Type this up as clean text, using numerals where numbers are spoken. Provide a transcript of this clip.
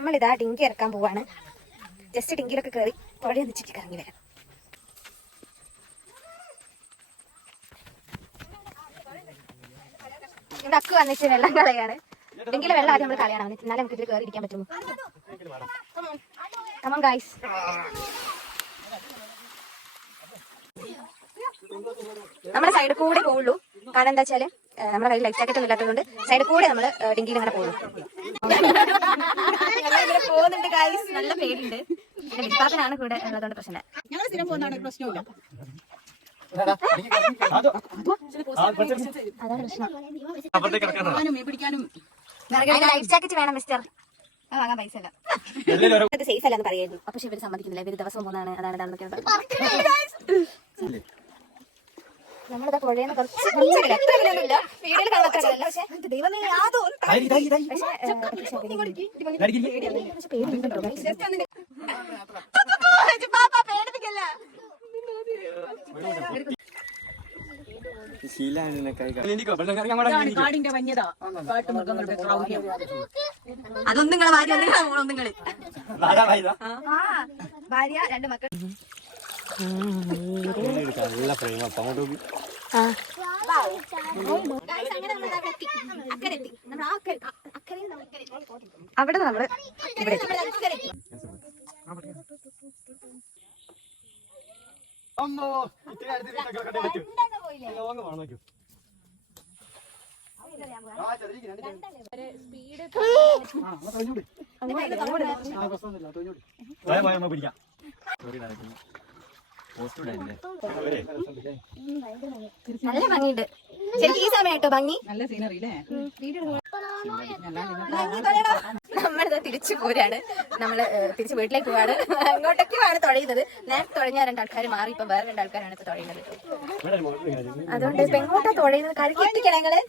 നമ്മളിതാ ഡിങ്കി ഇറക്കാൻ പോവാണ്. ജസ്റ്റ് ഡിങ്കിയിലൊക്കെ കയറി പുഴയൊന്ന് ചുറ്റി കറങ്ങി വരാം. ഇവിടെ അക്കു വന്നിട്ട് വെള്ളം കളയാണ്. ഡിങ്കിയിലെ വെള്ളം ആദ്യം നമ്മൾ കളയണം, എന്നാലും നമുക്ക് ഇതിൽ കയറി ഇരിക്കാൻ പറ്റുമോ? Come on guys. നമ്മുടെ സൈഡിൽ കൂടെ പോവുള്ളൂ. കാരണം എന്താ വെച്ചാല് നമ്മുടെ കയ്യിൽ ലൈഫ് ജാക്കറ്റ് ഒന്നും ഇല്ലാത്തതുകൊണ്ട് സൈഡിൽ കൂടെ നമ്മൾ ഡിങ്കിയിൽ ഇങ്ങനെ പോകുന്നു. ഇങ്ങനെ പോകുന്നുണ്ട് ഗൈസ്. നല്ല പേടിയുണ്ട്. പിന്നെ വിൽപ്പാപ്പനാണ് കൂടെ ഉള്ളതുകൊണ്ട് പ്രശ്നം. ഞങ്ങൾ സ്ഥിരം പോകുന്നതാണ്, പ്രശ്നമില്ല. അതാണ് പ്രശ്നം. പിടിക്കാനും ലൈഫ് ജാക്കറ്റ് വേണം മിസ്റ്റർ. വാങ്ങാൻ പൈസ അല്ല. അത് സേഫ് അല്ലെന്ന് പറയായിരുന്നു. പക്ഷെ ഇവര് സമ്മതിക്കുന്നില്ല. ഇവര് ദിവസം പോകുന്നതാണ്, അതാണ് നമ്മളിതാ പുഴയെന്ന് കുറച്ച് എത്ര വിലയൊന്നുമില്ല. വീഡിയോയിൽ കാണാത്തല്ല. പക്ഷെ ദൈവമേ കാടിന്റെ വന്യത, കാട്ടുമൃഗങ്ങളുടെ ക്രൗര്യം, അതൊന്നും നിങ്ങളെ ഭാര്യ ഒന്നുങ്ങള് ഭാര്യ 2 മക്കൾ. അവിടെ നമ്മള് ഇവിടെ നല്ല ഭംഗിയുണ്ട് ശരിക്കും ഈ സമയം കേട്ടോ ഭംഗി. നല്ല സീനറി അല്ലേ? നമ്മളിത് തിരിച്ചു പോരാണ്. നമ്മള് തിരിച്ച് വീട്ടിലേക്ക് പോവാണ്. അങ്ങോട്ടൊക്കെയാണ് തുഴയുന്നത്. നേരത്തെ തുഴഞ്ഞ 2 ആൾക്കാർ മാറി, ഇപ്പൊ വേറെ 2 ആൾക്കാരാണ് ഇപ്പൊ തുഴയുന്നത്. അതുകൊണ്ട് ഇപ്പൊ എങ്ങോട്ടാ തുഴയുന്നത്? കഴുകി എത്തിക്കണം ഞങ്ങള്.